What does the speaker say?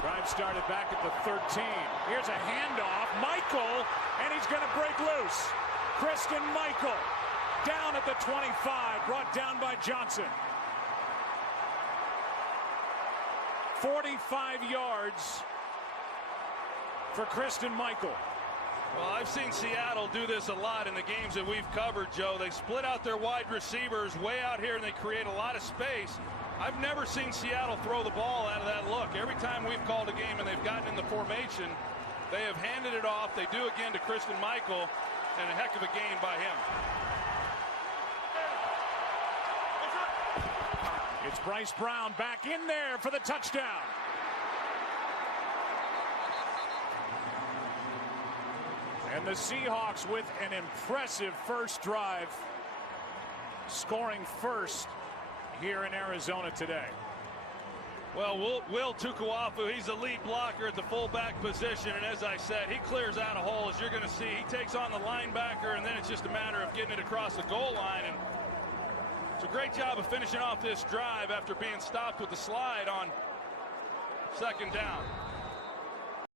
Drive started back at the 13. Here's a handoff. Michael, and he's going to break loose. Christine Michael down at the 25, brought down by Johnson. 45 yards for Christine Michael. Well, I've seen Seattle do this a lot in the games that we've covered, Joe. They split out their wide receivers way out here, and they create a lot of space. I've never seen Seattle throw the ball out of that look. Every time we've called a game and they've gotten in the formation, they have handed it off. They do again to Christine Michael, and a heck of a game by him. It's Bryce Brown back in there for the touchdown. And the Seahawks with an impressive first drive, scoring first here in Arizona today. Well, Will Tukuafu, he's a lead blocker at the fullback position, and as I said, he clears out a hole, as you're going to see. He takes on the linebacker, and then it's just a matter of getting it across the goal line. And it's a great job of finishing off this drive after being stopped with the slide on second down.